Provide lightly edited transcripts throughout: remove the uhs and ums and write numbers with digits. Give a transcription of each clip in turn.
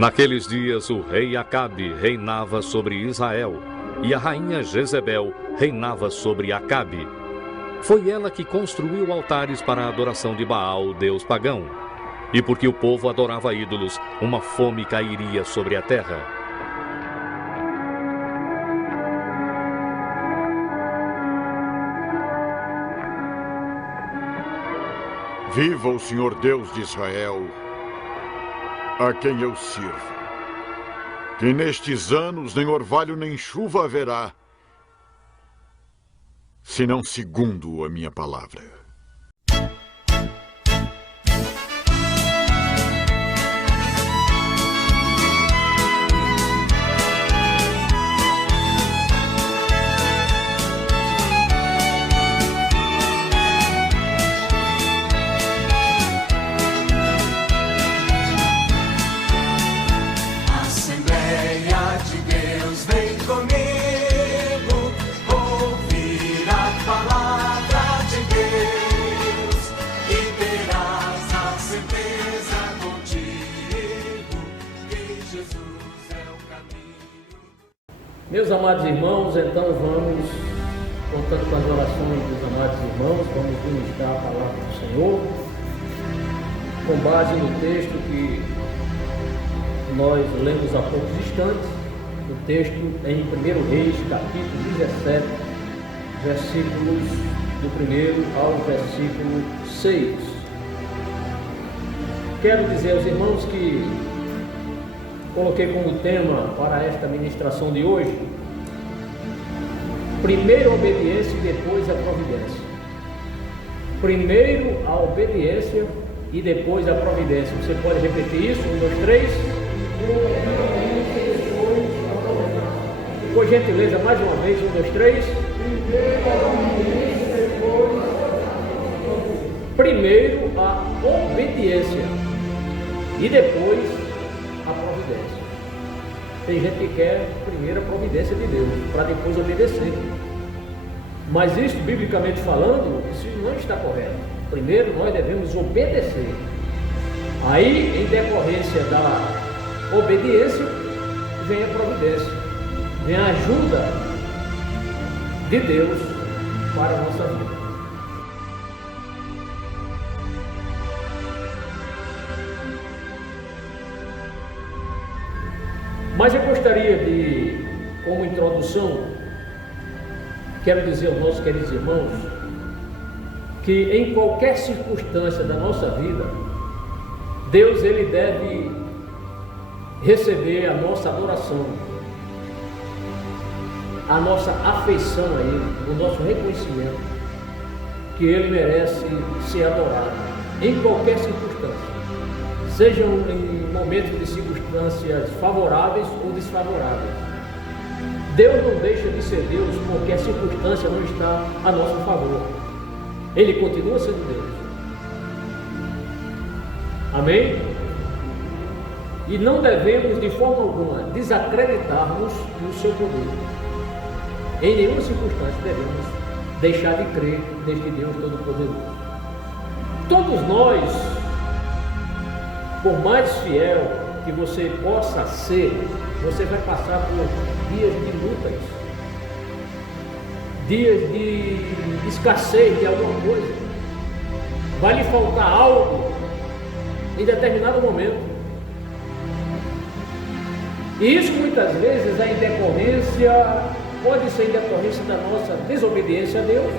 Naqueles dias o rei Acabe reinava sobre Israel, e a rainha Jezebel reinava sobre Acabe. Foi ela que construiu altares para a adoração de Baal, deus pagão. E porque o povo adorava ídolos, uma fome cairia sobre a terra. Viva o Senhor Deus de Israel, a quem eu sirvo. Que nestes anos nem orvalho nem chuva haverá, senão segundo a minha palavra. Meus amados irmãos, então vamos, contando com as orações dos amados irmãos, vamos ministrar a palavra do Senhor, com base no texto que nós lemos há poucos instantes, o texto em 1 Reis, capítulo 17, versículos do 1 ao versículo 6. Quero dizer aos irmãos que coloquei como tema para esta ministração de hoje: primeiro a obediência e depois a providência. Primeiro a obediência e depois a providência. Você pode repetir isso? 1, 2, 3. Por gentileza, mais uma vez. 1, 2, 3. Primeiro a obediência e depois a providência. Tem gente que quer primeiro a providência de Deus, para depois obedecer. Mas isso, biblicamente falando, isso não está correto. Primeiro nós devemos obedecer. Aí, em decorrência da obediência, vem a providência, vem a ajuda de Deus para a nossa vida. Mas eu gostaria de, como introdução, quero dizer aos nossos queridos irmãos, que em qualquer circunstância da nossa vida, Deus ele deve receber a nossa adoração, a nossa afeição a Ele, o nosso reconhecimento, que Ele merece ser adorado, em qualquer circunstância. Sejam em momentos de circunstâncias favoráveis ou desfavoráveis. Deus não deixa de ser Deus porque a circunstância não está a nosso favor. Ele continua sendo Deus. Amém? E não devemos de forma alguma desacreditarmos no seu poder. Em nenhuma circunstância devemos deixar de crer neste Deus Todo-Poderoso. Todos nós, por mais fiel que você possa ser, você vai passar por dias de lutas, dias de escassez de alguma coisa. Vai lhe faltar algo em determinado momento. E isso muitas vezes é em decorrência, pode ser em decorrência da nossa desobediência a Deus,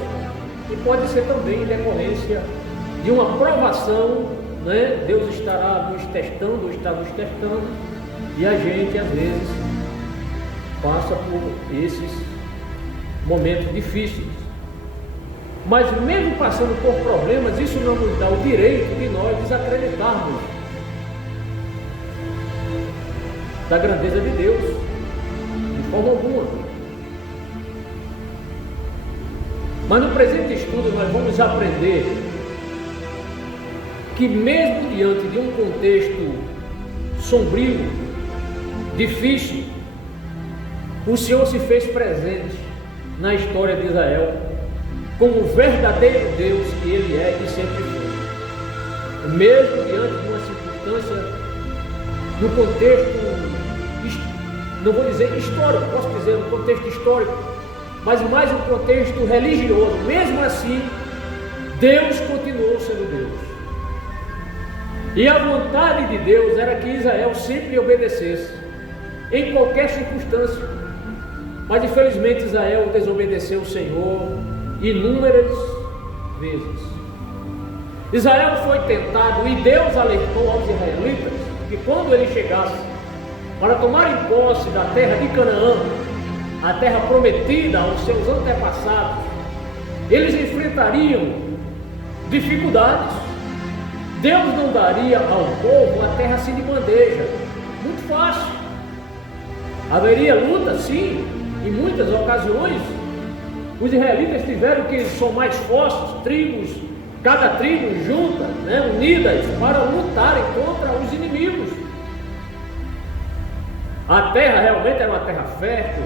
e pode ser também em decorrência de uma provação. Deus estará nos testando, ou está nos testando, e a gente às vezes passa por esses momentos difíceis. Mas mesmo passando por problemas, isso não nos dá o direito de nós desacreditarmos da grandeza de Deus, de forma alguma. Mas no presente estudo nós vamos aprender que mesmo diante de um contexto sombrio, difícil, o Senhor se fez presente na história de Israel como o verdadeiro Deus que Ele é e sempre foi. Mesmo diante de uma circunstância no contexto, não vou dizer histórico, posso dizer no contexto histórico, mas mais um contexto religioso. Mesmo assim, Deus continuou sendo Deus. E a vontade de Deus era que Israel sempre obedecesse, em qualquer circunstância. Mas infelizmente Israel desobedeceu o Senhor inúmeras vezes. Israel foi tentado e Deus alertou aos israelitas que quando ele chegasse para tomarem posse da terra de Canaã, a terra prometida aos seus antepassados, eles enfrentariam dificuldades. Deus não daria ao povo a terra assim de bandeja, muito fácil. Haveria luta, sim, em muitas ocasiões. Os israelitas tiveram que somar esforços, tribos, cada tribo junta, unidas, para lutarem contra os inimigos. A terra realmente era uma terra fértil,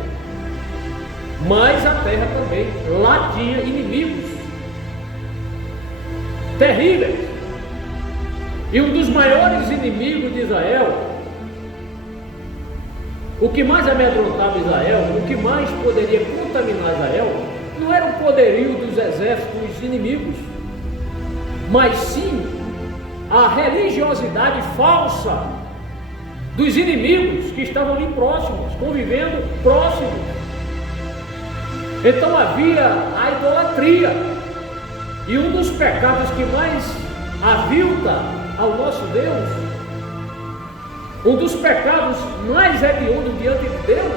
mas a terra também lá tinha inimigos terríveis. E um dos maiores inimigos de Israel, o que mais amedrontava Israel, o que mais poderia contaminar Israel, não era o poderio dos exércitos inimigos, mas sim a religiosidade falsa dos inimigos que estavam ali próximos, convivendo próximos. Então havia a idolatria, e um dos pecados que mais avilta ao nosso Deus, um dos pecados mais hediondos diante de Deus,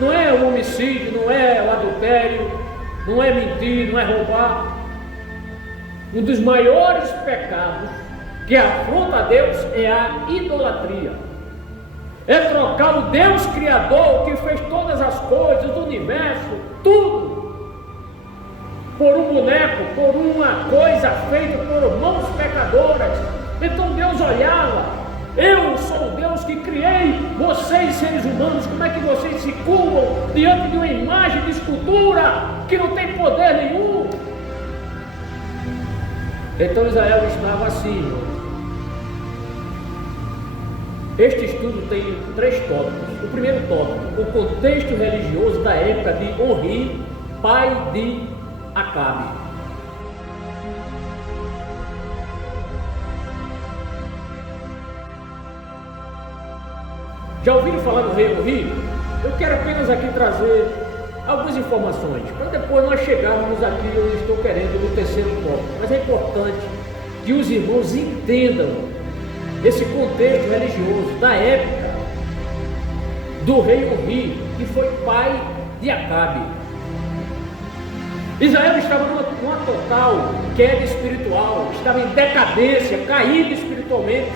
não é o homicídio, não é o adultério, não é mentir, não é roubar. Um dos maiores pecados que afronta a Deus é a idolatria. É trocar o Deus Criador, que fez todas as coisas do universo, tudo, por um boneco, por uma coisa feita por mãos pecadoras. Então Deus olhava: eu sou o Deus que criei vocês, seres humanos, como é que vocês se curvam diante de uma imagem de escultura que não tem poder nenhum? Então Israel estava assim. Este estudo tem 3 tópicos. O primeiro tópico, o contexto religioso da época de Onri, pai de Acabe. Já ouviram falar do rei Onri? Eu quero apenas aqui trazer algumas informações, para depois nós chegarmos aqui onde estou querendo, no terceiro tópico. Mas é importante que os irmãos entendam esse contexto religioso da época do rei Onri, que foi pai de Acabe. Israel estava numa total queda espiritual, estava em decadência, caído espiritualmente.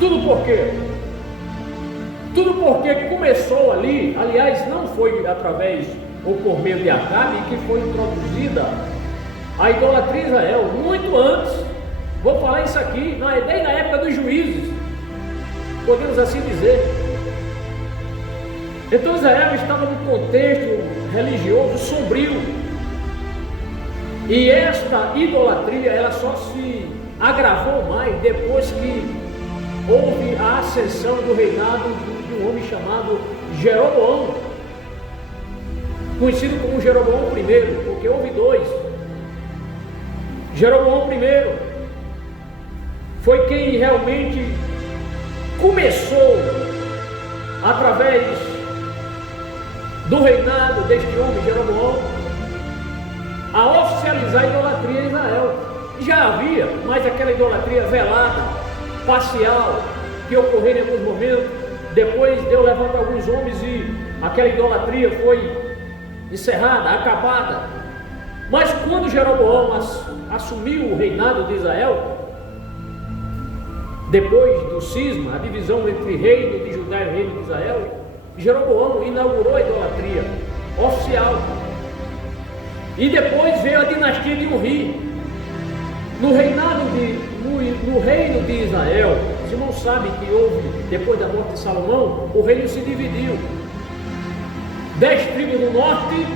Tudo por quê? Tudo porque começou ali, aliás, não foi através ou por meio de Acabe que foi introduzida a idolatria em Israel, muito antes. Vou falar isso aqui, desde a época dos juízes, podemos assim dizer. Então Israel estava num contexto religioso sombrio, e esta idolatria ela só se agravou mais depois que houve a ascensão do reinado de um homem chamado Jeroboão, conhecido como Jeroboão I, porque houve 2. Jeroboão I foi quem realmente começou, através do reinado deste homem, Jeroboão, a oficializar a idolatria em Israel. Já havia, mas aquela idolatria velada, parcial, que ocorreu em alguns momentos. Depois Deus levanta alguns homens e aquela idolatria foi encerrada, acabada. Mas quando Jeroboão assumiu o reinado de Israel, depois do cisma, a divisão entre reino de Judá e reino de Israel, Jeroboão inaugurou a idolatria oficial. E depois veio a dinastia de Onri. No reino de Israel, os irmãos sabem que houve, depois da morte de Salomão, o reino se dividiu. 10 tribos do norte,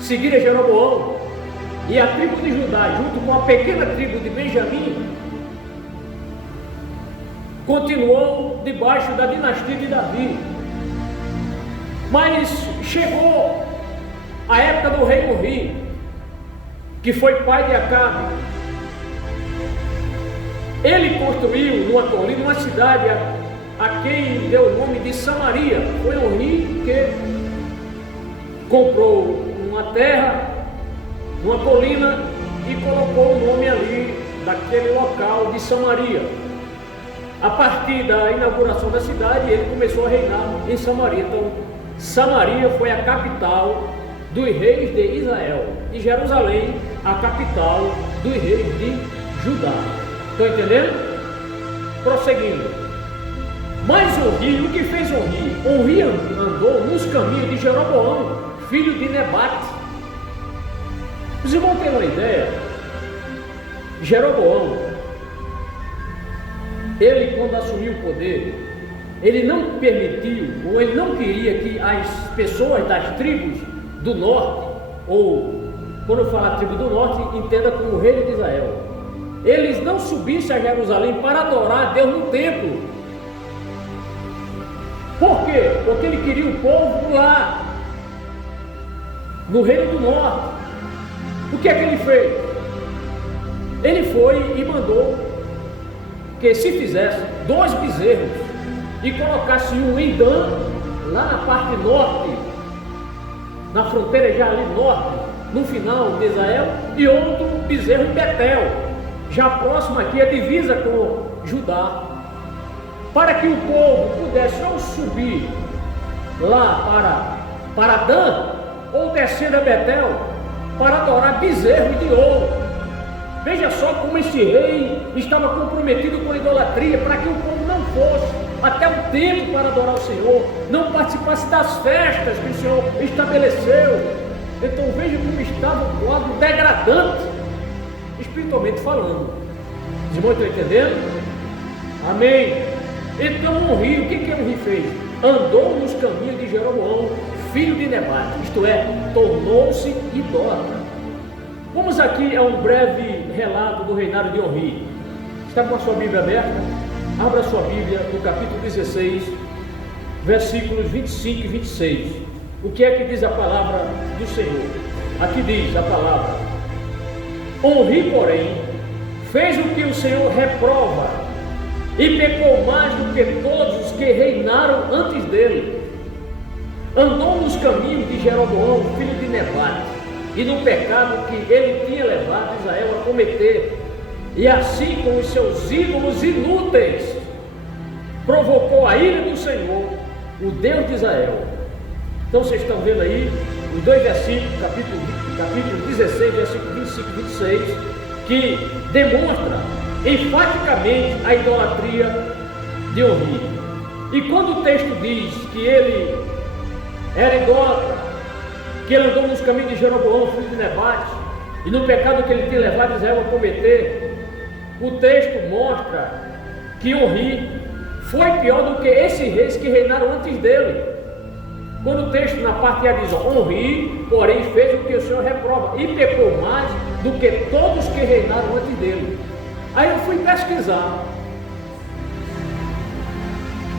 seguiram Jeroboão. E a tribo de Judá, junto com a pequena tribo de Benjamim, continuou debaixo da dinastia de Davi. Mas chegou a época do rei Onri, que foi pai de Acabe. Ele construiu numa colina uma cidade a quem deu o nome de Samaria. Foi Onri que comprou uma terra, uma colina, e colocou o nome ali daquele local de Samaria. A partir da inauguração da cidade, ele começou a reinar em Samaria. Então, Samaria foi a capital dos reis de Israel, e Jerusalém a capital dos reis de Judá. Estão entendendo? Prosseguindo. Mas Onri, o que fez Onri? Onri andou nos caminhos de Jeroboão, filho de Nebate. Os irmãos têm uma ideia? Jeroboão, ele, quando assumiu o poder, ele não permitiu, ou ele não queria que as pessoas das tribos do norte, ou quando eu falar tribo do norte, entenda como o rei de Israel, eles não subissem a Jerusalém para adorar a Deus no templo. Por quê? Porque ele queria o povo lá, no reino do norte. O que é que ele fez? Ele foi e mandou que se fizesse 2 bezerros e colocasse um em Dan, lá na parte norte, na fronteira já ali norte, no final de Israel, e outro bezerro em Betel, já próximo aqui, a divisa com Judá, para que o povo pudesse ou subir lá para Dan, ou descer a Betel, para adorar bezerro de ouro. Veja só como este rei estava comprometido com a idolatria, para que o povo não fosse até o templo para adorar o Senhor, não participasse das festas que o Senhor estabeleceu. Então veja como estava o quadro degradante, espiritualmente falando. Os irmãos estão entendendo? Amém. Então Onri, o que Onri fez? Andou nos caminhos de Jeroboão, filho de Nebate, isto é, tornou-se idólatra. Vamos aqui a um breve relato do reinado de Onri. Está com a sua Bíblia aberta? Abra sua Bíblia no capítulo 16, versículos 25 e 26. O que é que diz a palavra do Senhor? Aqui diz a palavra: Onri, porém, fez o que o Senhor reprova, e pecou mais do que todos os que reinaram antes dele. Andou nos caminhos de Jeroboão, filho de Nebate, e no pecado que ele tinha levado Israel a cometer, e assim com os seus ídolos inúteis, provocou a ira do Senhor, o Deus de Israel. Então vocês estão vendo aí os 2 versículos, capítulo 16, versículo 25 e 26, que demonstra enfaticamente a idolatria de Onri. E quando o texto diz que ele era idólatra, que ele andou nos caminhos de Jeroboão, filho de Nebate, e no pecado que ele tinha levado Israel a cometer, o texto mostra que Onri foi pior do que esses reis que reinaram antes dele. Quando o texto na parte A diz: Onri, porém, fez o que o Senhor reprova, e pecou mais do que todos que reinaram antes dele. Aí eu fui pesquisar.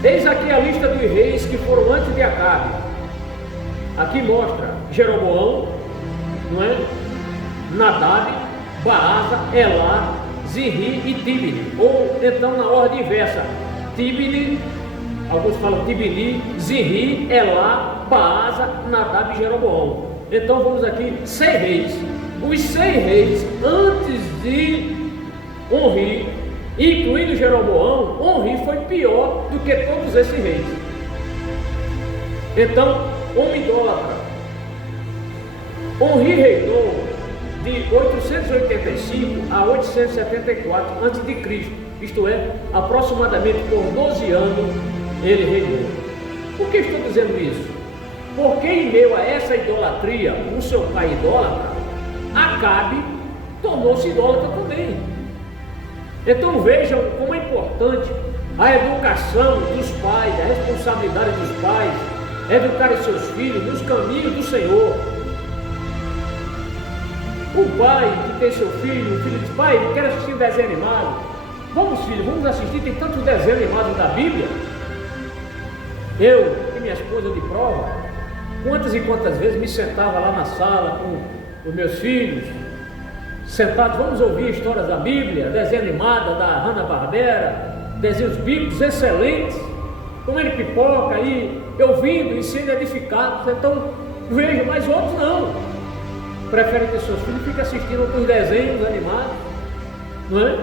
Eis aqui a lista dos reis que foram antes de Acabe. Aqui mostra Jeroboão, não é? Nadab, Baasa, Elá, Zirri e Tibni, ou então na ordem inversa: Tibni, alguns falam Tibni, Zirri, Elá, Baasa, Nadab e Jeroboão. Então vamos aqui, 6 reis. Os 6 reis antes de Onri, incluindo Jeroboão, Onri foi pior do que todos esses reis. Então, homem idólatra. Onri reinou de 885 a 874 a.C., isto é, aproximadamente por 12 anos ele reinou. Por que estou dizendo isso? Porque em meio a essa idolatria, o seu pai idólatra, Acabe tornou-se idólatra também. Então vejam como é importante a educação dos pais, a responsabilidade dos pais, educar os seus filhos nos caminhos do Senhor. O pai que tem seu filho, o filho diz: pai, eu quero assistir um desenho animado. Vamos, filho, vamos assistir, tem tantos desenhos animados da Bíblia. Eu e minha esposa de prova, quantas e quantas vezes me sentava lá na sala com os meus filhos, sentados, vamos ouvir histórias da Bíblia, desenho animado da Hanna-Barbera, desenhos bíblicos excelentes, comendo pipoca aí, ouvindo e sendo edificados. Então, veja, mas outros não. Preferem que seus filhos fiquem assistindo outros desenhos animados, não é?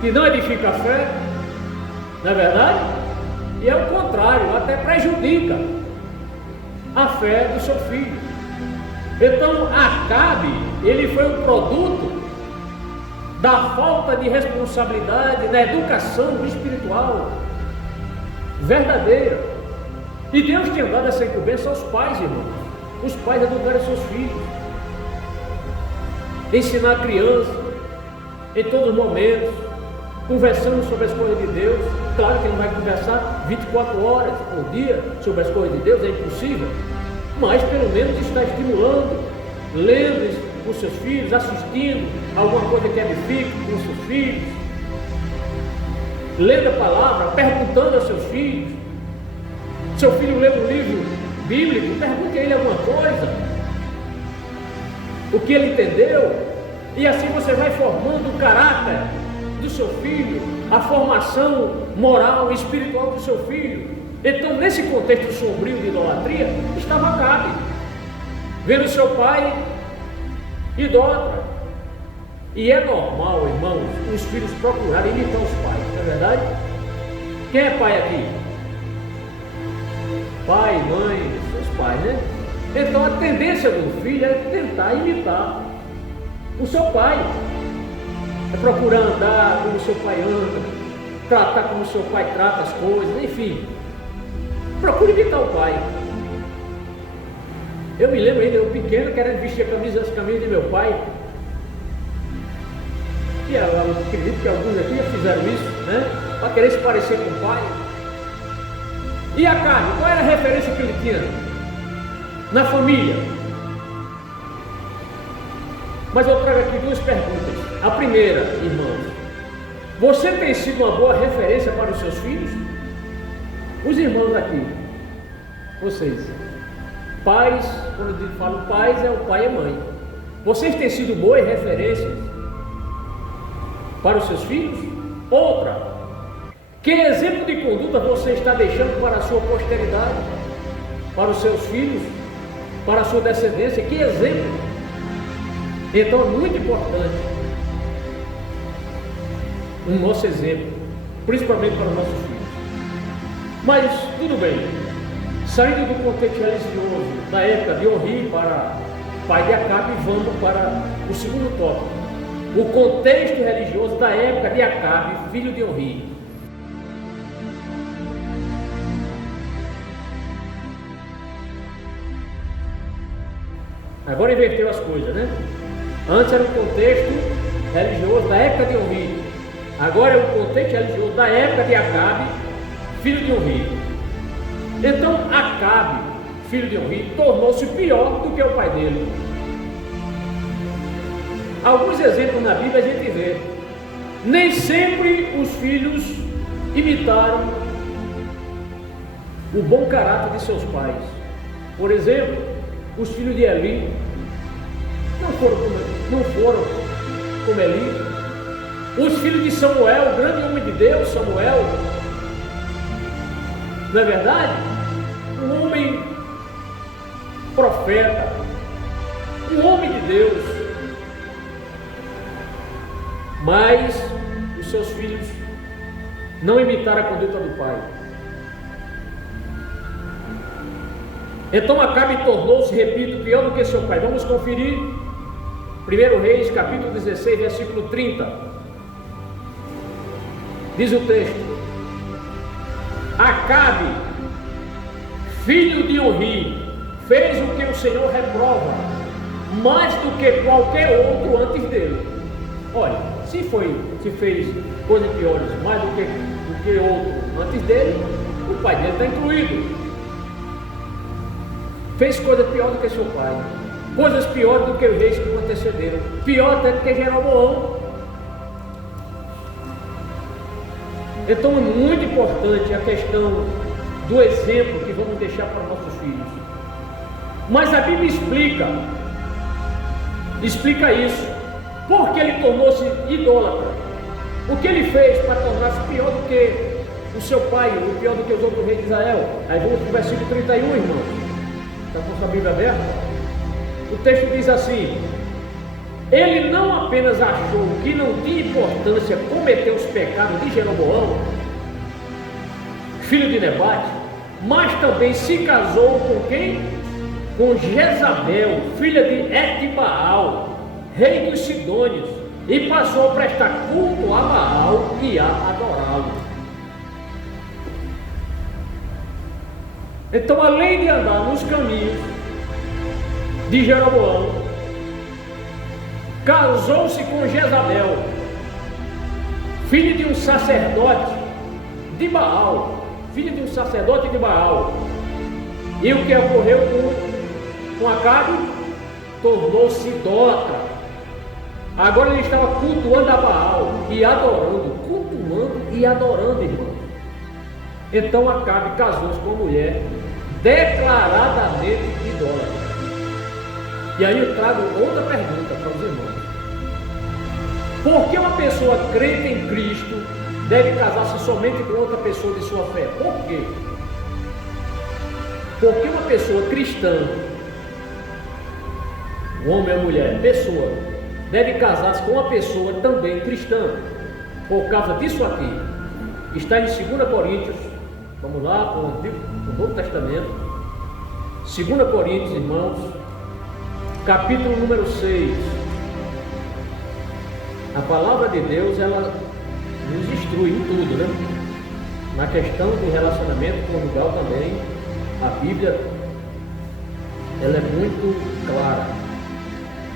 Que não edifica a fé, não é verdade? E é o contrário, até prejudica a fé do seu filho. Então, Acabe, ele foi um produto da falta de responsabilidade na educação espiritual verdadeira. E Deus tinha dado essa incumbência aos pais, irmãos. Os pais educarem seus filhos, ensinar a criança em todos os momentos, conversando sobre as coisas de Deus. Claro que ele não vai conversar 24 horas por dia sobre as coisas de Deus, é impossível, mas pelo menos está estimulando, lendo com seus filhos, assistindo alguma coisa que edifique com seus filhos, lendo a palavra, perguntando aos seus filhos. Seu filho lê um livro bíblico, pergunte a ele alguma coisa, o que ele entendeu, e assim você vai formando o caráter do seu filho, a formação moral e espiritual do seu filho. Então, nesse contexto sombrio de idolatria, estava Acabe, vendo seu pai idólatra. E é normal, irmãos, os filhos procurarem imitar os pais, não é verdade? Quem é pai aqui? Pai, mãe, seus pais, né? Então a tendência do filho é tentar imitar o seu pai, é procurar andar como o seu pai anda, tratar como o seu pai trata as coisas, enfim, procure imitar o pai. Eu me lembro ainda, eu pequeno, querendo vestir as camisas de meu pai, e eu acredito que alguns aqui já fizeram isso, né? Para querer se parecer com o pai. E Acabe, qual era a referência que ele tinha na família? Mas eu trago aqui duas perguntas. A primeira, irmãos, você tem sido uma boa referência para os seus filhos? Os irmãos aqui, vocês, pais, quando eu falo pais, é o pai e a mãe. Vocês têm sido boas referências para os seus filhos? Outra, que exemplo de conduta você está deixando para a sua posteridade, para os seus filhos, para a sua descendência? Que exemplo? Então é muito importante o nosso exemplo, principalmente para os nossos filhos. Mas tudo bem, saindo do contexto religioso da época de Onri para pai de Acabe, vamos para o segundo tópico, o contexto religioso da época de Acabe, filho de Onri. Agora inverteu as coisas, né? Antes era o contexto religioso da época de Onri. Agora é o contexto religioso da época de Acabe, filho de Onri. Então Acabe, filho de Onri, tornou-se pior do que o pai dele. Alguns exemplos na Bíblia a gente vê. Nem sempre os filhos imitaram o bom caráter de seus pais. Por exemplo, os filhos de Eli não foram como Eli. Os filhos de Samuel, o grande homem de Deus, Samuel, não é verdade? Um homem profeta, um homem de Deus, mas os seus filhos não imitaram a conduta do pai. Então Acabe tornou-se, repito, pior do que seu pai. Vamos conferir 1 Reis, capítulo 16, versículo 30. Diz o texto: Acabe, filho de Onri, fez o que o Senhor reprova, mais do que qualquer outro antes dele. Olha, se fez coisas piores mais do que outro antes dele, o pai dele está incluído. Fez coisa pior do que seu pai, coisas piores do que os reis que o antecederam, pior até do que Jeroboão. Então é muito importante a questão do exemplo que vamos deixar para nossos filhos. Mas a Bíblia explica isso. Por que ele tornou-se idólatra? O que ele fez para tornar-se pior do que o seu pai, ou pior do que os outros reis de Israel? Aí vamos para o versículo 31, irmãos. Está com sua Bíblia aberta? O texto diz assim: ele não apenas achou que não tinha importância cometer os pecados de Jeroboão, filho de Nebate, mas também se casou com quem? Com Jezabel, filha de Etibaal, rei dos Sidônios, e passou a prestar culto a Baal e a adorá-lo. Então, além de andar nos caminhos de Jeroboão, casou-se com Jezabel, filho de um sacerdote de Baal, E o que ocorreu com Acabe? Tornou-se idólatra. Agora ele estava cultuando a Baal e adorando, cultuando e adorando, irmão. Então Acabe casou-se com uma mulher declaradamente idólatra. E aí eu trago outra pergunta para os irmãos. Por que uma pessoa crente em Cristo deve casar-se somente com outra pessoa de sua fé? Por quê? Porque uma pessoa cristã, um homem ou mulher, pessoa, deve casar-se com uma pessoa também cristã. Por causa disso aqui, está em 2 Coríntios, vamos lá, para o Novo Testamento, 2 Coríntios, irmãos, capítulo número 6. A palavra de Deus, ela nos instrui em tudo, né? Na questão do relacionamento conjugal também, a Bíblia, ela é muito clara.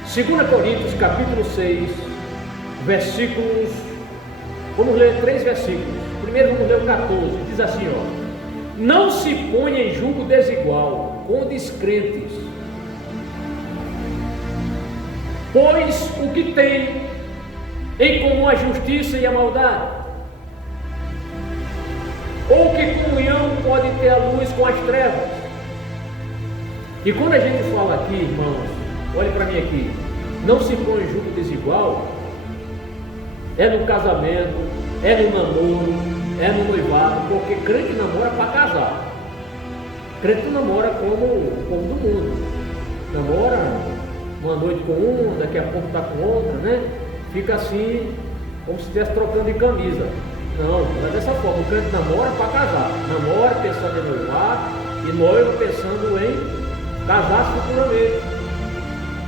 2 Coríntios, capítulo 6, versículos, vamos ler 3 versículos. Primeiro vamos ler o 14, diz assim, ó: não se ponha em julgo desigual com descrentes, pois o que tem em comum a justiça e a maldade? Ou que comunhão pode ter a luz com as trevas? E quando a gente fala aqui, irmãos, olhe para mim aqui, não se põe em julgo desigual, é no casamento, é no namoro, é no noivado, porque crente namora para casar. Crente não namora como o povo do mundo. Namora uma noite com um, daqui a pouco está com outra, né? Fica assim, como se estivesse trocando de camisa. Não é dessa forma. O crente namora para casar. Namora pensando em noivar e noiva pensando em casar futuramente.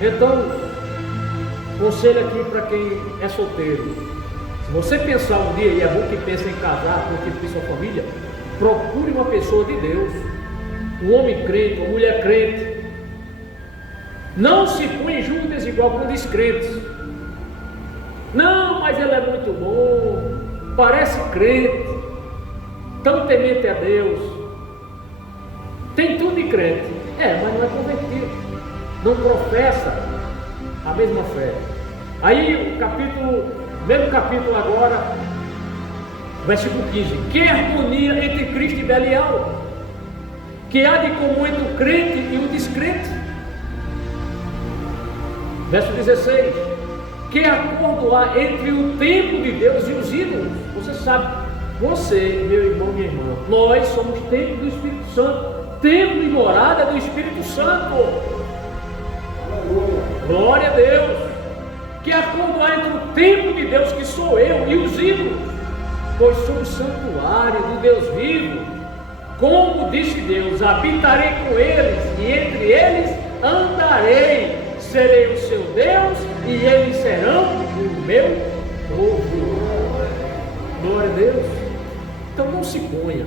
Então, conselho aqui para quem é solteiro: se você pensar um dia, e é bom que pense em casar com tipo de sua família, procure uma pessoa de Deus, um homem crente, uma mulher crente. Não se põe em julgo desigual com descrentes. Não, mas ele é muito bom, parece crente, tão temente a Deus, tem tudo de crente, mas não é convertido, não professa a mesma fé. Aí o mesmo capítulo agora, versículo 15: que harmonia entre Cristo e Belial? Que há de comum entre o crente e o descrente? Verso 16: que acordo há entre o templo de Deus e os ídolos? Você sabe, você, meu irmão, minha irmã, nós somos templo do Espírito Santo, templo e morada do Espírito Santo. Glória a Deus. Que acordo há entre o templo de Deus, que sou eu, e os ídolos? Pois somos santuário do Deus vivo. Como disse Deus: habitarei com eles e entre eles andarei, serei o seu Deus e eles serão o meu povo. Glória a Deus. Então não se ponha,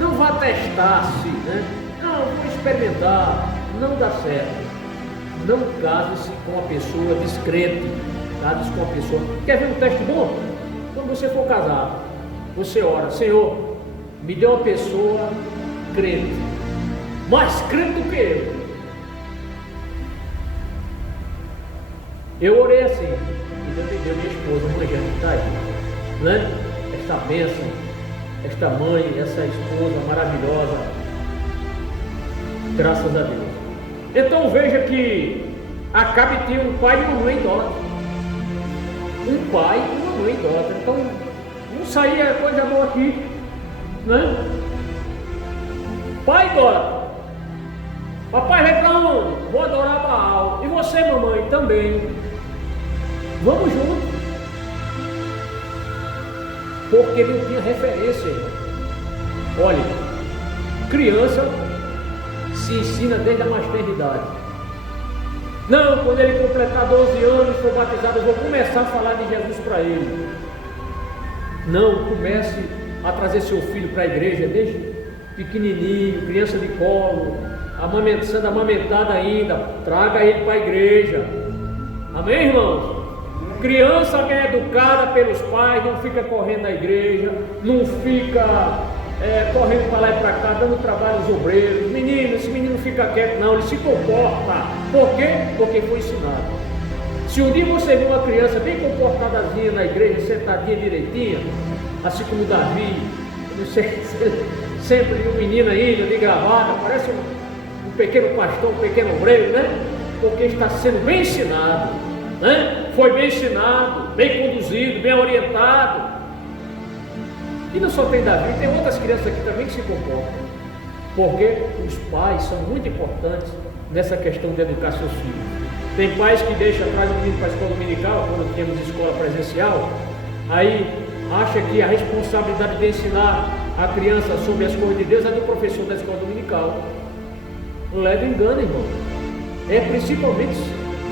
não vá testar-se, né? Não, vou experimentar, não dá certo. Não case-se com uma pessoa descrente, case-se com uma pessoa. Quer ver um teste bom? Quando você for casar, você ora: Senhor, me dê uma pessoa crente, mais crente do que eu. Eu orei assim, e Deus me deu minha esposa, mãe, já está aí, né? É esta bênção, esta mãe, essa esposa maravilhosa. Graças a Deus. Então veja que Acabe tinha um pai e uma mãe idólatra. Um pai e uma mãe idólatra. Então não saía coisa boa aqui, né? Pai idólatra. Papai vai para onde? Vou adorar Baal. E você, mamãe, também. Vamos juntos. Porque não tinha referência. Olha, criança se ensina desde a maternidade. Não, quando ele completar 12 anos, for batizado, eu vou começar a falar de Jesus para ele. Não, comece a trazer seu filho para a igreja desde pequenininho, criança de colo, sendo amamentado ainda, traga ele para a igreja. Amém, irmãos? Criança que é educada pelos pais, não fica correndo na igreja, não fica correndo para lá e para cá, dando trabalho aos obreiros. Menino, esse menino fica quieto, não, ele se comporta. Por quê? Porque foi ensinado. Se um dia você vê uma criança bem comportadazinha na igreja, sentadinha direitinha, assim como Davi, sempre um menino ainda de gravata, parece um pequeno pastor, um pequeno obreiro, né? Porque está sendo bem ensinado, né? Foi bem ensinado, bem conduzido, bem orientado. E não só tem Davi, tem outras crianças aqui também que se comportam. Porque os pais são muito importantes nessa questão de educar seus filhos. Tem pais que deixam atrás o menino para a escola dominical, quando temos escola presencial, aí acha que a responsabilidade de ensinar a criança sobre as coisas de Deus é do professor da escola dominical. Não leva engano, irmão. É principalmente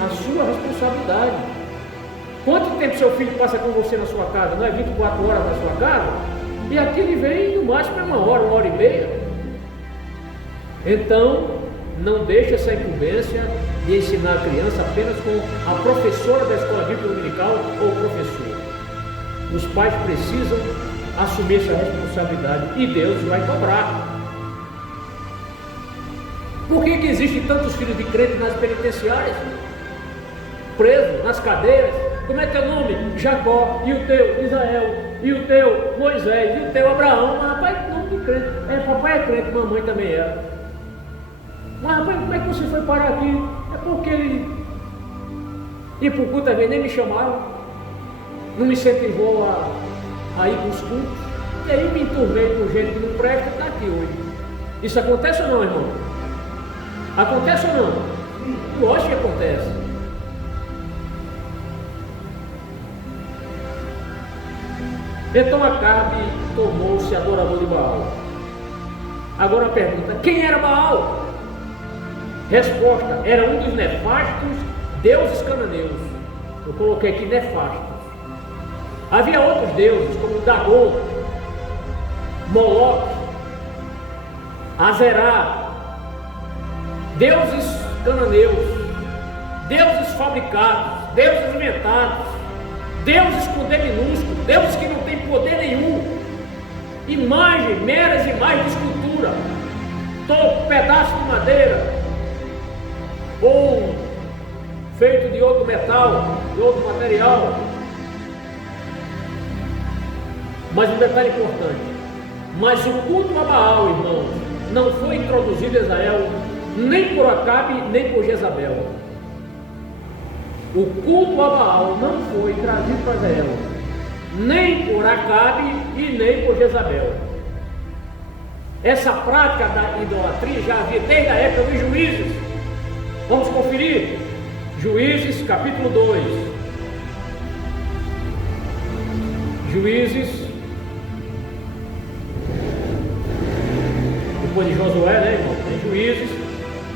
a sua responsabilidade. Quanto tempo seu filho passa com você na sua casa? Não é 24 horas na sua casa? E aqui ele vem no máximo uma hora e meia. Então, não deixe essa incumbência de ensinar a criança apenas com a professora da escola bíblica dominical ou o professor. Os pais precisam assumir essa responsabilidade e Deus vai cobrar. Por que existem tantos filhos de crente nas penitenciárias? Presos, nas cadeias? Como é teu nome? Jacó. E o teu? Israel. E o teu? Moisés. E o teu? Abraão. Mas rapaz, nome de crente. Papai é crente, mamãe também era. Mas rapaz, como é que você foi parar aqui? É porque ele... E por culto também nem me chamaram. Não me incentivou a ir para os cultos. E aí me enturmei com gente que não presta e está aqui hoje. Isso acontece ou não, irmão? Acontece ou não? Lógico que acontece. Então Acabe tornou-se adorador de Baal. Agora a pergunta: quem era Baal? Resposta: era um dos nefastos deuses cananeus. Eu coloquei aqui nefastos. Havia outros deuses como Dagon, Moloque, Azerá, deuses cananeus, deuses fabricados, deuses inventados, deuses com D minúsculo, deuses que não têm poder nenhum, meras imagens de escultura, pedaço de madeira, ou feito de outro metal, de outro material. Mas um detalhe importante: mas o culto a Baal, irmãos, não foi introduzido em Israel nem por Acabe, nem por Jezabel. O culto a Baal não foi trazido para Israel nem por Acabe e nem por Jezabel. Essa prática da idolatria já havia desde a época dos juízes. Vamos conferir? Juízes capítulo 2. Juízes, depois de Josué, né, irmão? Tem Juízes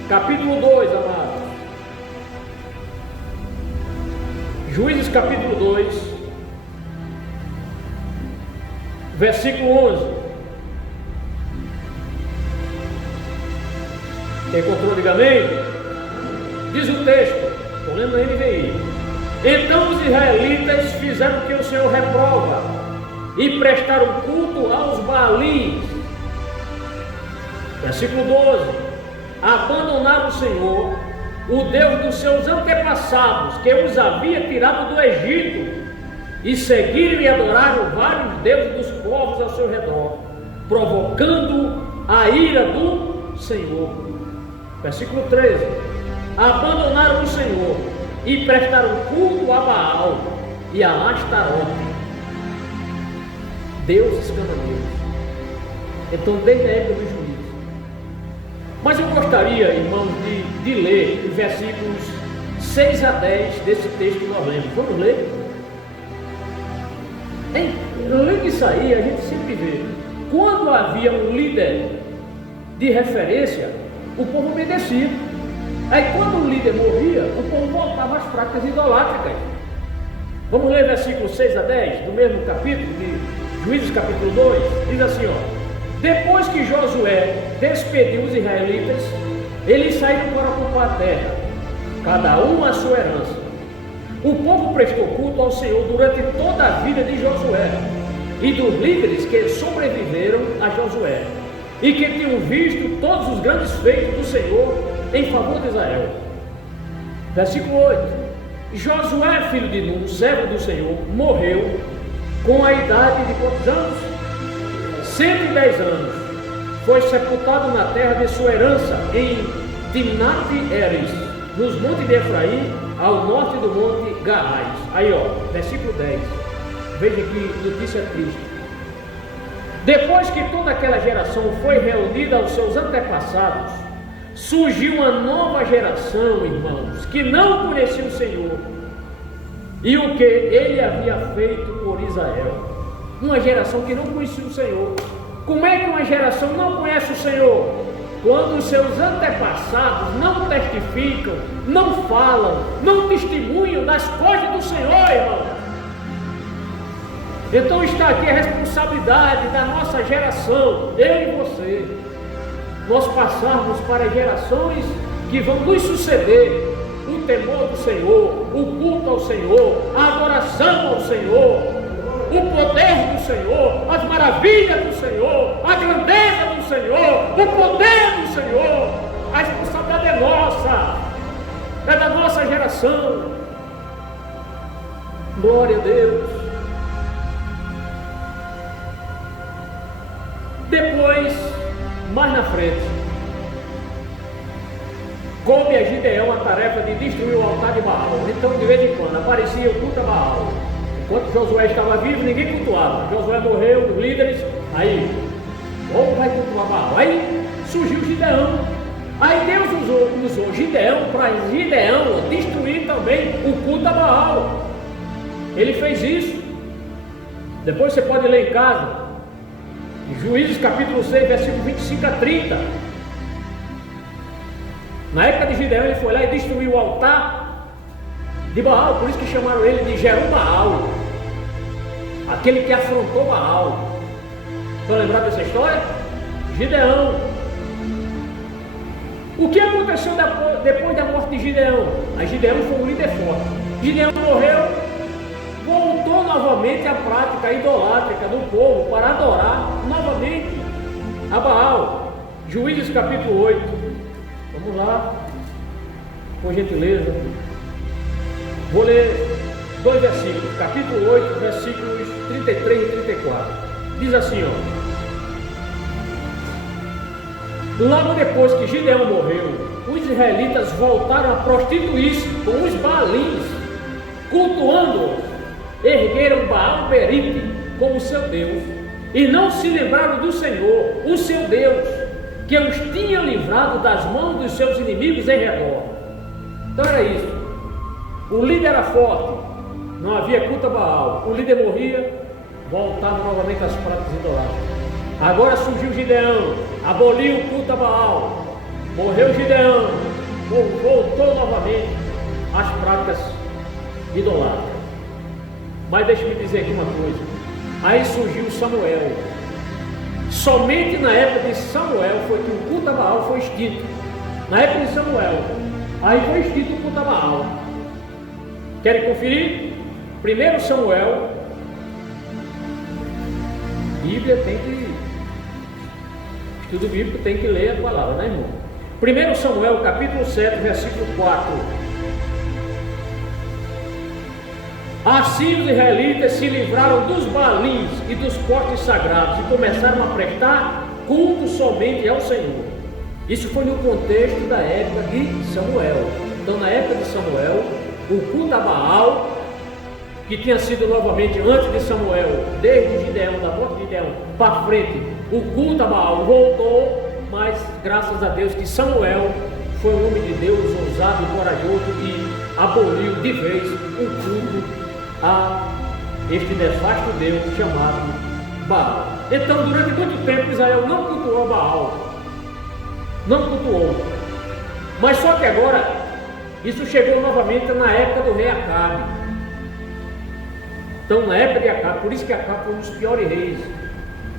capítulo 2, amados. Juízes capítulo 2, versículo 11. Quem encontrou, diga amém. Diz o texto, estou lendo na NVI: então os israelitas fizeram o que o Senhor reprova e prestaram culto aos Baalins. Versículo 12: abandonaram o Senhor, o Deus dos seus antepassados, que os havia tirado do Egito, e seguiram e adoraram vários deuses dos povos ao seu redor, provocando a ira do Senhor. Versículo 13: abandonaram o Senhor e prestaram culto a Baal e a Astarote, deuses cananeus. Então, desde a época dos juízes. Mas eu gostaria, irmãos, de ler os versículos 6 a 10 desse texto que nós lemos. Vamos ler? Lendo isso aí, a gente sempre vê, quando havia um líder de referência, o povo obedecia. Aí quando o líder morria, o povo voltava às práticas idolátricas. Vamos ler versículos 6 a 10 do mesmo capítulo de Juízes capítulo 2, diz assim, ó: depois que Josué despediu os israelitas, eles saíram para ocupar a terra, cada um a sua herança. O povo prestou culto ao Senhor durante toda a vida de Josué e dos líderes que sobreviveram a Josué e que tinham visto todos os grandes feitos do Senhor em favor de Israel. Versículo 8: Josué, filho de Nun, servo do Senhor, morreu com a idade de quantos anos? 110 anos. Foi sepultado na terra de sua herança, em Timnat-Heres, nos montes de Efraim, ao norte do monte Gaás. Aí ó, versículo 10. Veja que notícia triste. Depois que toda aquela geração foi reunida aos seus antepassados, surgiu uma nova geração, irmãos, que não conhecia o Senhor e o que ele havia feito por Israel. Uma geração que não conhecia o Senhor. Como é que uma geração não conhece o Senhor? Quando os seus antepassados não testificam, não falam, não testemunham das coisas do Senhor, irmão. Então está aqui a responsabilidade da nossa geração, eu e você, nós passarmos para gerações que vão nos suceder o temor do Senhor, o culto ao Senhor, a adoração ao Senhor, o poder do Senhor, as maravilhas do Senhor, a grandeza do Senhor, o poder do Senhor. A responsabilidade é nossa, é da nossa geração. Glória a Deus. Depois, mais na frente, coube a Gideão a tarefa de destruir o altar de Baal. Então, de vez em quando, aparecia o culto a Baal. Enquanto Josué estava vivo, ninguém cultuava. Josué morreu, os líderes, aí, como vai cultuar Baal? Aí surgiu Gideão. Aí Deus usou Gideão para Gideão destruir também o culto a Baal. Ele fez isso. Depois você pode ler em casa, Juízes capítulo 6, versículo 25 a 30. Na época de Gideão, ele foi lá e destruiu o altar de Baal, por isso que chamaram ele de Jerubbaal, aquele que afrontou Baal. Estão lembrados dessa história? Gideão. O que aconteceu depois da morte de Gideão? Aí Gideão foi um líder forte. Gideão morreu, voltou novamente à prática idolátrica do povo para adorar novamente a Baal. Juízes capítulo 8. Vamos lá, por gentileza. Vou ler 2 versículos, capítulo 8, versículos 33 e 34. Diz assim, ó: logo depois que Gideão morreu, os israelitas voltaram a prostituir-se com os Baalins, cultuando-os. Ergueram Baal-Berite como seu Deus, e não se lembraram do Senhor, o seu Deus, que os tinha livrado das mãos dos seus inimigos em redor. Então era isso. O líder era forte, não havia culto a Baal. O líder morria, voltava novamente às práticas idolátricas. Agora surgiu Gideão, aboliu o culto a Baal. Morreu Gideão, voltou novamente às práticas idolátricas. Mas deixe-me dizer aqui uma coisa. Aí surgiu Samuel. Somente na época de Samuel foi que o culto a Baal foi extinto. Na época de Samuel, aí foi extinto o culto a Baal. Querem conferir? 1 Samuel. Bíblia tem que... Estudo bíblico tem que ler a palavra, né, irmão? 1 Samuel, capítulo 7, versículo 4. Assim os israelitas se livraram dos balins e dos postes sagrados e começaram a prestar culto somente ao Senhor. Isso foi no contexto da época de Samuel. Então, na época de Samuel, o culto a Baal, que tinha sido novamente antes de Samuel, desde Gideão, da morte de Gideão para frente, o culto a Baal voltou, mas graças a Deus que Samuel foi um homem de Deus ousado e corajoso e aboliu de vez o culto a este nefasto Deus chamado Baal. Então, durante muito tempo, Israel não cultuou Baal, não cultuou. Mas só que agora, isso chegou novamente na época do rei Acabe. Então, na época de Acabe, por isso que Acabe foi um dos piores reis,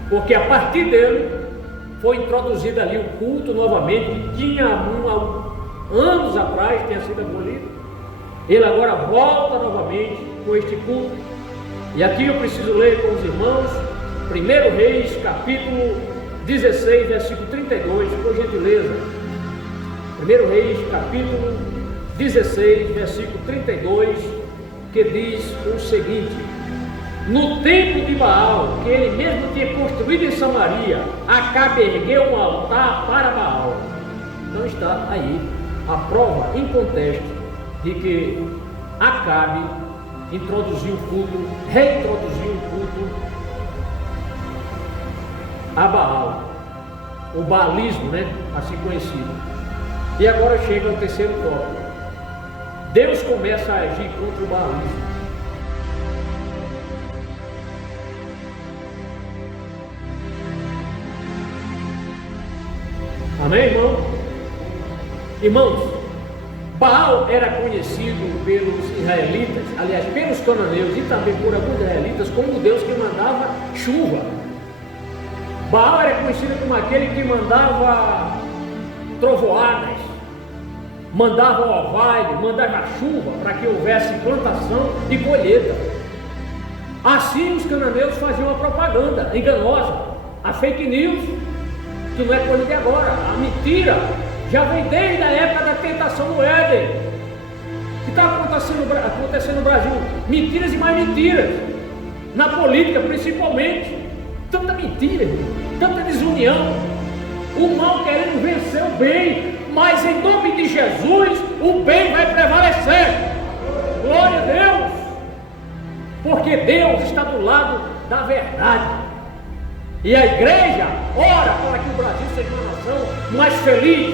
porque a partir dele foi introduzido ali o culto novamente, que tinha anos atrás tinha sido abolido. Ele agora volta novamente com este culto. E aqui eu preciso ler com os irmãos 1 Reis, capítulo 16, versículo 32, por gentileza. 1 Reis, capítulo 16, versículo 32, que diz o seguinte: no templo de Baal, que ele mesmo tinha construído em Samaria, Acabe ergueu um altar para Baal. Então está aí a prova em contexto de que Acabe introduziu o culto, reintroduziu o culto a Baal, o baalismo, né? Assim conhecido. E agora chega o terceiro tópico. Deus começa a agir contra o baalismo. Amém, irmão? Irmãos, Baal era conhecido pelos israelitas, aliás, pelos cananeus e também por alguns israelitas, como o Deus que mandava chuva. Baal era conhecido como aquele que mandava trovoadas, mandava orvalho, mandava chuva para que houvesse plantação e colheita. Assim os cananeus faziam a propaganda enganosa, a fake news, que não é coisa de agora, a mentira já vem desde a época da tentação no Éden. O que está acontecendo no Brasil? Mentiras e mais mentiras, na política principalmente. Tanta mentira, tanta desunião, o mal querendo vencer o bem, mas em nome de Jesus o bem vai prevalecer. Glória a Deus, porque Deus está do lado da verdade. E a igreja ora para que o Brasil seja uma nação mais feliz,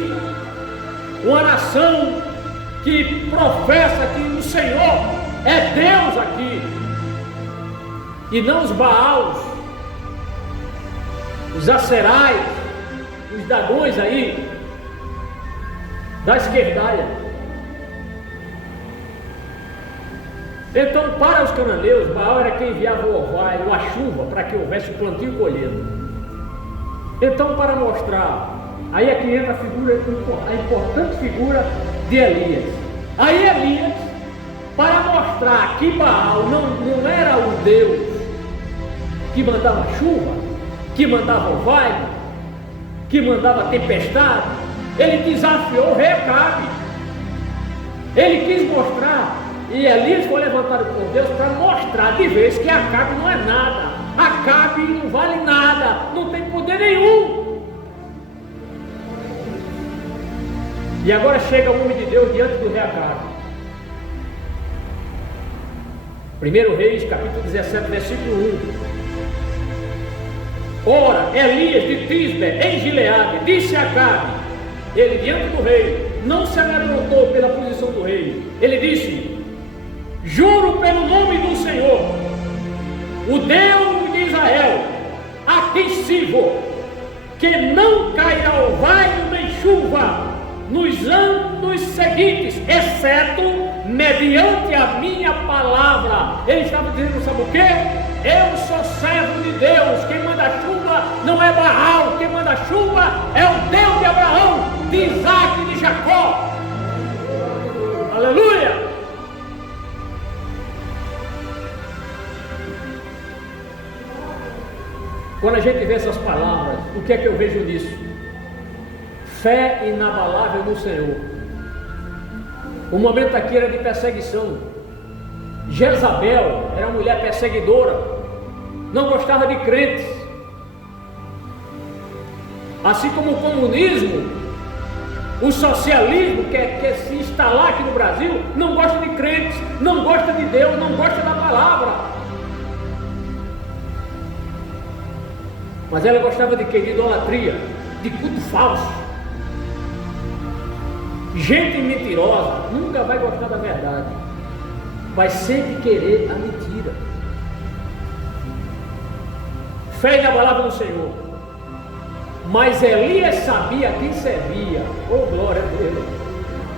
uma nação que professa que o Senhor é Deus aqui, e não os Baals, os Acerais, os Dagões aí, da esquerdalha. Então, para os cananeus, Baal era quem enviava o orvalho, a chuva, para que houvesse plantio e colheita. Então, para mostrar, aí é que entra a importante figura de Elias. Aí Elias, para mostrar que Baal não era o Deus que mandava chuva, que mandava orvalho, que mandava tempestade, ele desafiou o rei Acabe. Ele quis mostrar, e Elias foi levantado por Deus para mostrar de vez que Acabe não é nada. Acabe não vale nada, não tem poder nenhum. E agora chega o homem de Deus diante do rei Acabe. 1 Reis, capítulo 17, versículo 1. Ora, Elias de Tisbe, em Gileade, disse a Acabe, ele diante do rei, não se amedrontou pela posição do rei. Ele disse: juro pelo nome do Senhor, o Deus de Israel, a quem sirvo, que não cairá orvalho nem chuva nos anos seguintes, exceto mediante a minha palavra. Ele estava dizendo, sabe o quê? Eu sou servo de Deus, quem manda chuva não é Baal, quem manda chuva é o Deus de Abraão, de Isaac e de Jacó. Aleluia! Quando a gente vê essas palavras, o que é que eu vejo nisso? Fé inabalável no Senhor. O momento aqui era de perseguição. Jezabel era uma mulher perseguidora, não gostava de crentes. Assim como o comunismo, o socialismo quer se instalar aqui no Brasil, não gosta de crentes, não gosta de Deus, não gosta da palavra. Mas ela gostava de quê? De idolatria, de culto falso. Gente mentirosa nunca vai gostar da verdade, vai sempre querer a mentira. Fé na palavra do Senhor. Mas Elias sabia quem servia. Oh, glória a Deus.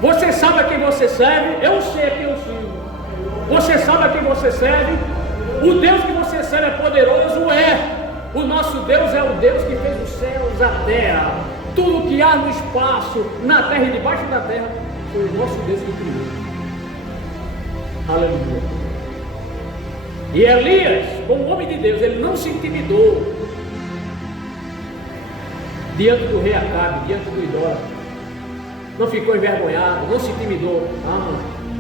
Você sabe a quem você serve? Eu sei a quem eu sirvo. Você sabe a quem você serve? O Deus que você serve é poderoso? É. O nosso Deus é o Deus que fez os céus, a terra. Tudo que há no espaço, na terra e debaixo da terra, foi o nosso Deus que criou. Aleluia. E Elias, como homem de Deus, ele não se intimidou diante do rei Acabe, diante do idólatra. Não ficou envergonhado, não se intimidou.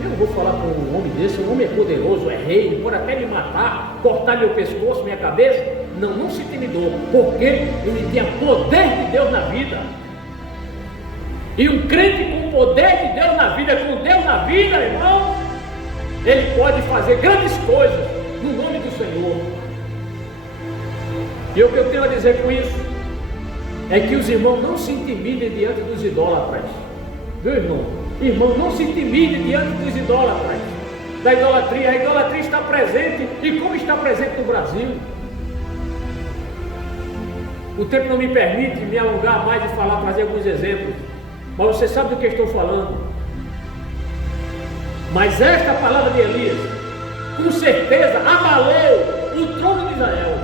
Eu não vou falar com um homem desse, um homem é poderoso, é rei, ele pode até me matar, cortar meu pescoço, minha cabeça. Não se intimidou, porque ele tinha poder de Deus na vida. E um crente com o poder de Deus na vida, com Deus na vida, irmão, ele pode fazer grandes coisas no nome do Senhor. E o que eu tenho a dizer com isso é que os irmãos não se intimidem diante dos idólatras. Viu, irmão? Irmão, não se intimide diante dos idólatras, da idolatria. A idolatria está presente, e como está presente no Brasil. O tempo não me permite me alongar mais e falar, trazer alguns exemplos, mas você sabe do que estou falando. Mas esta palavra de Elias, com certeza, abalou o trono de Israel,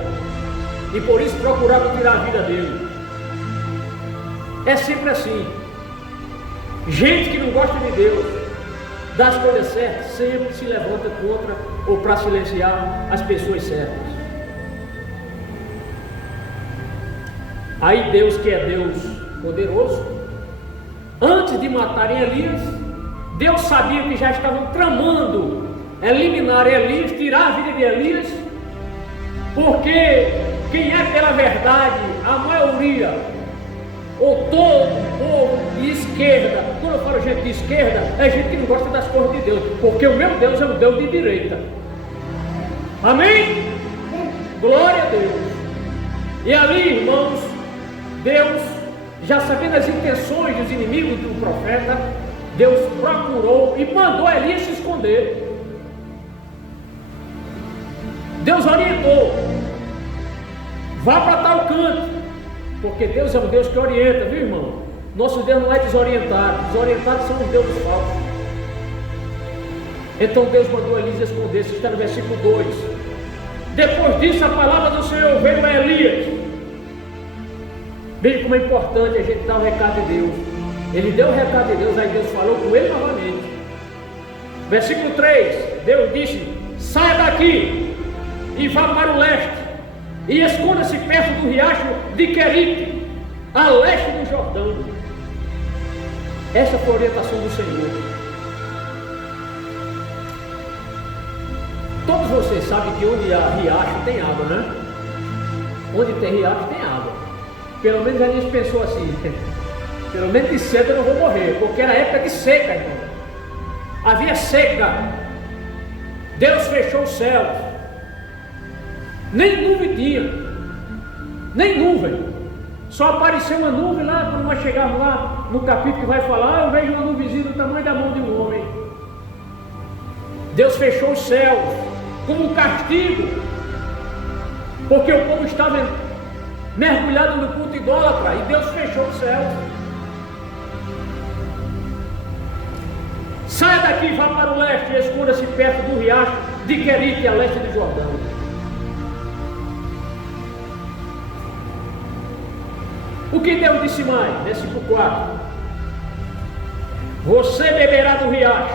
e por isso procuraram tirar a vida dele. É sempre assim. Gente que não gosta de Deus, das coisas certas, sempre se levanta contra ou para silenciar as pessoas certas. Aí Deus, que é Deus poderoso, antes de matarem Elias, Deus sabia que já estavam tramando eliminar Elias, tirar a vida de Elias, porque quem é pela verdade, a maioria, ou todo o povo de esquerda, quando eu falo gente de esquerda, é gente que não gosta das coisas de Deus, porque o meu Deus é um Deus de direita. Amém? Glória a Deus. E ali, irmãos, Deus, já sabendo as intenções dos inimigos do profeta, Deus procurou e mandou Elias se esconder. Deus orientou: vá para tal canto, porque Deus é um Deus que orienta, viu, irmão? Nosso Deus não é desorientado, desorientados são os deuses falsos. Então Deus mandou Elias esconder, isso está no versículo 2. Depois disso, a palavra do Senhor veio a Elias. Veja como é importante a gente dar o recado de Deus. Ele deu o recado de Deus, aí Deus falou com ele novamente. Versículo 3, Deus disse: saia daqui e vá para o leste, e esconda-se perto do riacho de Querite, a leste do Jordão. Essa foi a orientação do Senhor. Todos vocês sabem que onde há riacho tem água, né? Onde tem riacho tem água. Pelo menos a gente pensou assim: pelo menos de cedo eu não vou morrer, porque era época de seca, irmão. Havia seca. Deus fechou os céus. Nem nuvem tinha, nem nuvem. Só apareceu uma nuvem lá, quando nós chegarmos lá no capítulo que vai falar, eu vejo uma nuvenzinha do tamanho da mão de um homem. Deus fechou os céus como um castigo, porque o povo estava mergulhado no culto idólatra, e Deus fechou os céus. Saia daqui, vá para o leste e esconda-se perto do riacho de Querite, a leste do Jordão. O que Deus disse mais? Versículo 4: você beberá do riacho.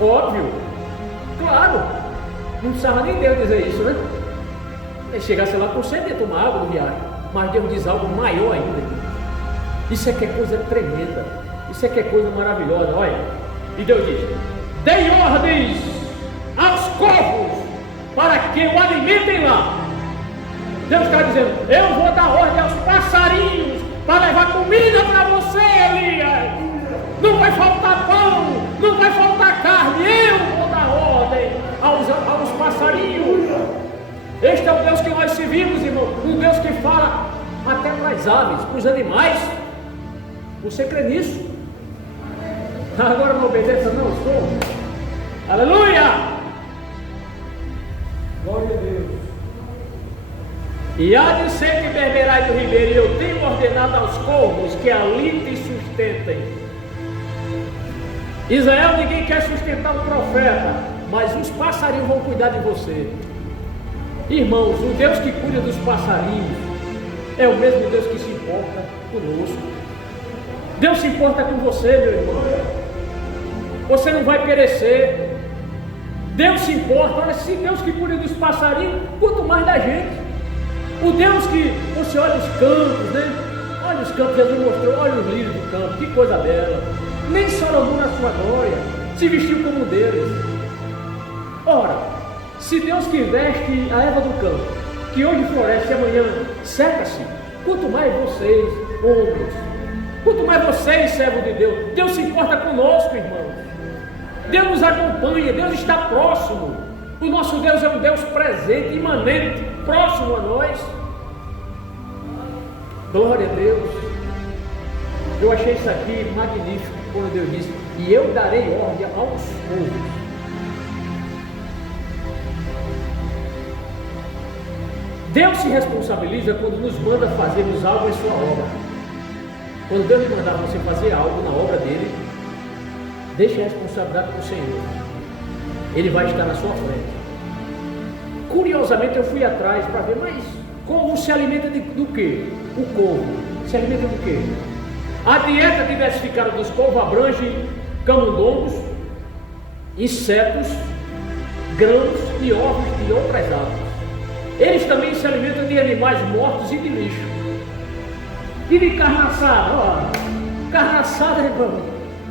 Óbvio, claro, não precisava nem Deus dizer isso, né? Ele chegasse lá com sede de tomar água do riacho, mas Deus diz algo maior ainda. Isso é que é coisa tremenda, isso é que é coisa maravilhosa. Olha, e Deus diz: dei ordens aos corvos para que o alimentem lá. Deus está dizendo, eu vou dar ordem aos passarinhos para levar comida para você, Elias. Não vai faltar pão, não vai faltar carne, eu vou dar ordem aos passarinhos. Este é o Deus que nós servimos, irmão, um Deus que fala até para as aves, para os animais. Você crê nisso? Agora não obedeça, não, estou. Aleluia! Glória a Deus. E há de ser que beberás do ribeiro, e eu tenho ordenado aos corvos que ali te sustentem. Israel, ninguém quer sustentar o profeta, mas os passarinhos vão cuidar de você. Irmãos, o Deus que cuida dos passarinhos é o mesmo Deus que se importa conosco. Deus se importa com você, meu irmão. Você não vai perecer. Deus se importa. Olha, se Deus que cuida dos passarinhos, quanto mais da gente. O Deus que você olha os campos, né? Olha os campos, Jesus mostrou, olha os lírios do campo, que coisa bela. Nem Salomão na sua glória se vestiu como um deles. Ora, se Deus que veste a erva do campo, que hoje floresce e amanhã seca-se, quanto mais vocês, homens, quanto mais vocês, servos de Deus, Deus se importa conosco, irmãos. Deus nos acompanha, Deus está próximo. O nosso Deus é um Deus presente, imanente, próximo a nós. Glória a Deus. Eu achei isso aqui magnífico quando Deus disse, e eu darei ordem aos povos. Deus se responsabiliza quando nos manda fazermos algo em sua obra. Quando Deus lhe mandar você fazer algo na obra dele, deixe a responsabilidade para o Senhor. Ele vai estar na sua frente. Curiosamente eu fui atrás para ver, mas corvo se alimenta do quê? O corvo se alimenta do quê? A dieta diversificada dos corvos abrange camundongos, insetos, grãos e ovos de outras aves. Eles também se alimentam de animais mortos e de lixo. E de carne assada, ó. Carne assada, irmão,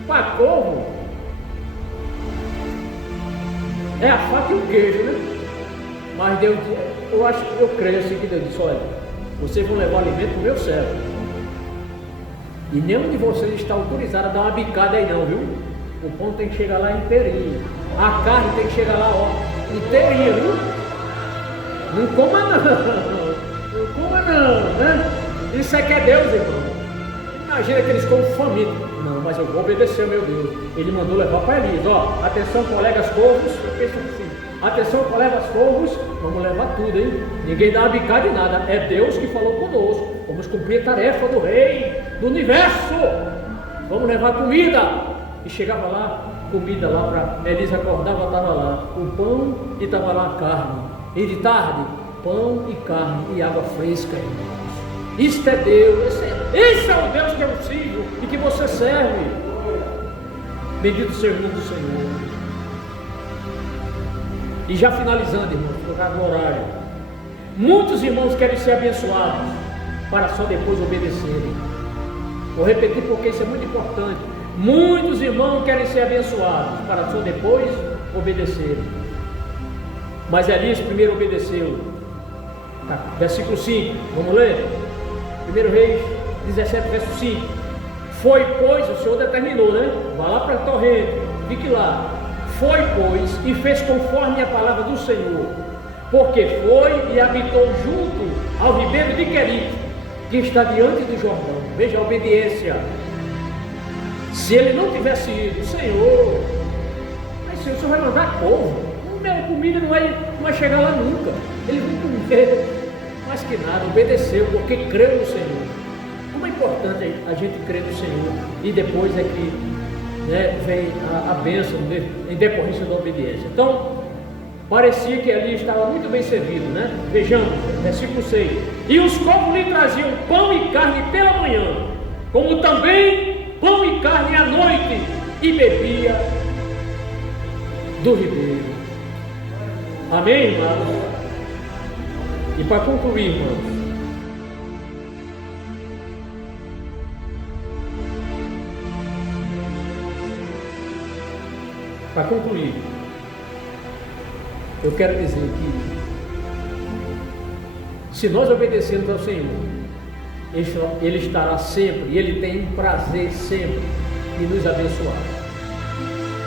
para corvo é a faca e o queijo, né? Mas Deus, eu creio assim que Deus disse, olha, vocês vão levar alimento para o meu servo. E nenhum de vocês está autorizado a dar uma bicada aí não, viu? O pão tem que chegar lá inteirinho. A carne tem que chegar lá, ó, inteirinha, viu? Não coma não. Não coma não, né? Isso é que é Deus, irmão. Imagina que eles comem faminto. Não, mas eu vou obedecer ao meu Deus. Ele mandou levar para Elias, ó, atenção colegas corvos, eu penso assim, atenção colegas corvos, vamos levar tudo, hein? Ninguém dá uma bicada em nada, é Deus que falou conosco, vamos cumprir a tarefa do rei, do universo, vamos levar comida. E chegava lá, comida lá para Elias acordava, estava lá o pão e estava lá a carne, e de tarde, pão e carne e água fresca, irmãos. Isto é Deus, esse é o Deus que eu sigo e que você serve. Bendito seja o nome do Senhor. E já finalizando, irmãos, por causa do horário. Muitos irmãos querem ser abençoados para só depois obedecerem. Vou repetir porque isso é muito importante. Muitos irmãos querem ser abençoados para só depois obedecerem. Mas Elias primeiro obedeceu. Tá. Versículo 5, vamos ler? 1 Reis 17, verso 5. Foi, pois, o Senhor determinou, né? Vá lá para a torrente, fique lá. Foi, pois, e fez conforme a palavra do Senhor, porque foi e habitou junto ao ribeiro de Querite, que está diante do Jordão. Veja a obediência. Se ele não tivesse ido, Senhor, mas Senhor, o Senhor vai mandar povo, minha comida não vai chegar lá nunca. Eles vão comer. Mais que nada, obedeceu, porque creu no Senhor. Como é importante a gente crer no Senhor, e depois é que, né, vem a bênção em decorrência da obediência. Então, parecia que ali estava muito bem servido, né? Vejamos, versículo 6. E os corvos lhe traziam pão e carne pela manhã, como também pão e carne à noite, e bebia do ribeiro. Amém, irmãos? E para concluir, irmãos, Para concluir, eu quero dizer que se nós obedecermos ao Senhor, Ele estará sempre, e Ele tem um prazer sempre em nos abençoar.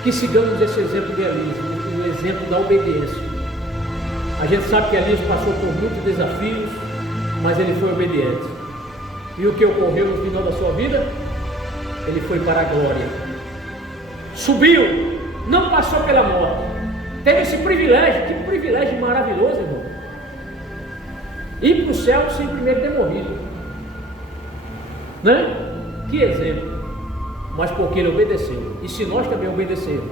Que sigamos esse exemplo de Elias, o exemplo da obediência. A gente sabe que Elias passou por muitos desafios, mas ele foi obediente. E o que ocorreu no final da sua vida? Ele foi para a glória. Subiu, não passou pela morte. Teve esse privilégio, que privilégio maravilhoso, irmão. Ir para o céu sem primeiro ter morrido. Né? Que exemplo. Mas porque ele obedeceu. E se nós também obedecermos,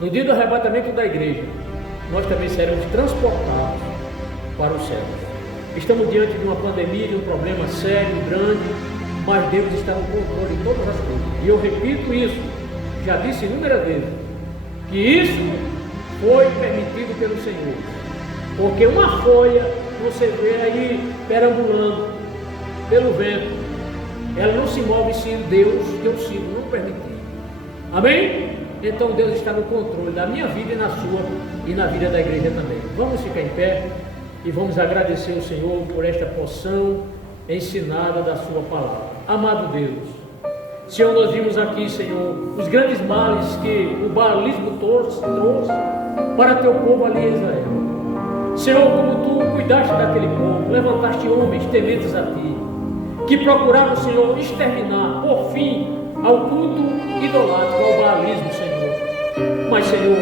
no dia do arrebatamento da igreja, nós também seremos transportados para o céu. Estamos diante de uma pandemia, de um problema sério, grande, mas Deus está no controle de todas as coisas. E eu repito isso, já disse inúmeras vezes, que isso foi permitido pelo Senhor. Porque uma folha, você vê aí perambulando pelo vento, ela não se move se Deus, teu signo, não permitir. Amém? Então Deus está no controle da minha vida e na sua, e na vida da igreja também. Vamos ficar em pé e vamos agradecer ao Senhor por esta porção ensinada da sua palavra. Amado Deus, Senhor, nós vimos aqui, Senhor, os grandes males que o baalismo trouxe para teu povo ali em Israel. Senhor, como tu cuidaste daquele povo, levantaste homens tementes a ti, que procuraram, Senhor, exterminar, por fim, ao culto idolátrico, ao baalismo, Senhor. Mas, Senhor,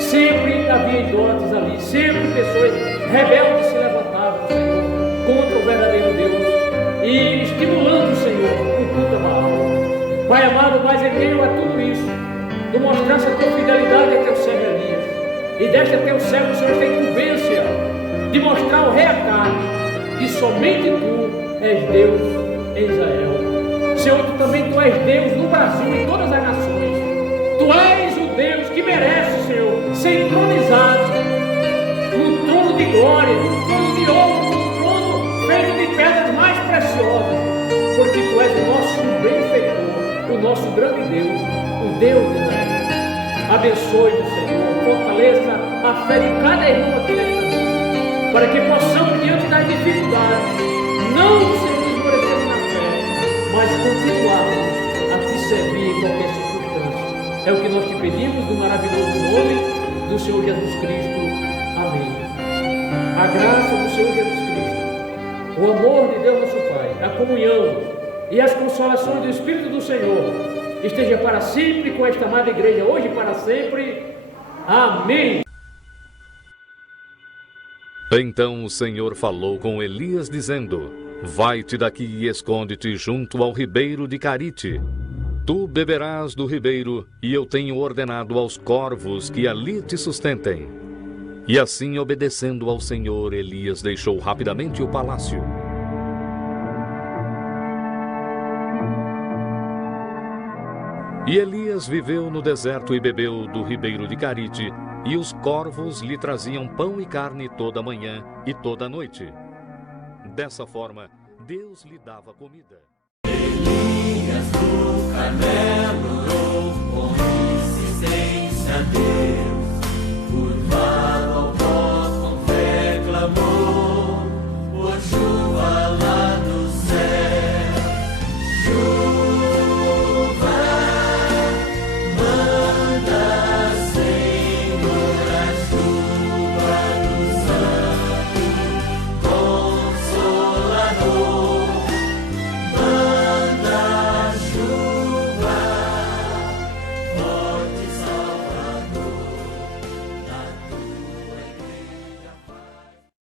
sempre havia idólatras ali, sempre pessoas rebeldes se levantavam, Senhor, contra o verdadeiro Deus e estimulando, Senhor, o culto a Baal. Pai amado, mas em meio a tudo isso, tu mostraste a tua fidelidade a teu servo Elias, e deste a teu servo, o Senhor, esta incumbência de mostrar ao rei Acabe que somente tu és Deus em Israel. Senhor, tu és Deus no Brasil e em todas as nações. Tu és o Deus que merece, Senhor, ser entronizado no trono de glória, no trono de ouro, no trono feito de pedras mais preciosas, porque tu és o nosso benfeitor, o nosso grande Deus, o Deus de Israel. Abençoe-nos, Senhor, fortaleça a fé de cada irmão aqui nesta noite, para que possamos, diante das dificuldades, não nos esmorecermos na fé, mas continuarmos a te servir em qualquer circunstância. É o que nós te pedimos no maravilhoso nome do Senhor Jesus Cristo. Amém. A graça do Senhor Jesus Cristo, o amor de Deus nosso Pai, a comunhão e as consolações do Espírito do Senhor esteja para sempre com esta amada igreja, hoje e para sempre. Amém. Então o Senhor falou com Elias, dizendo: Vai-te daqui e esconde-te junto ao ribeiro de Carite. Tu beberás do ribeiro, e eu tenho ordenado aos corvos que ali te sustentem. E assim, obedecendo ao Senhor, Elias deixou rapidamente o palácio. E Elias viveu no deserto e bebeu do ribeiro de Carite, e os corvos lhe traziam pão e carne toda manhã e toda noite. Dessa forma, Deus lhe dava comida. Elias do Carmelo orou com insistência a Deus, curvado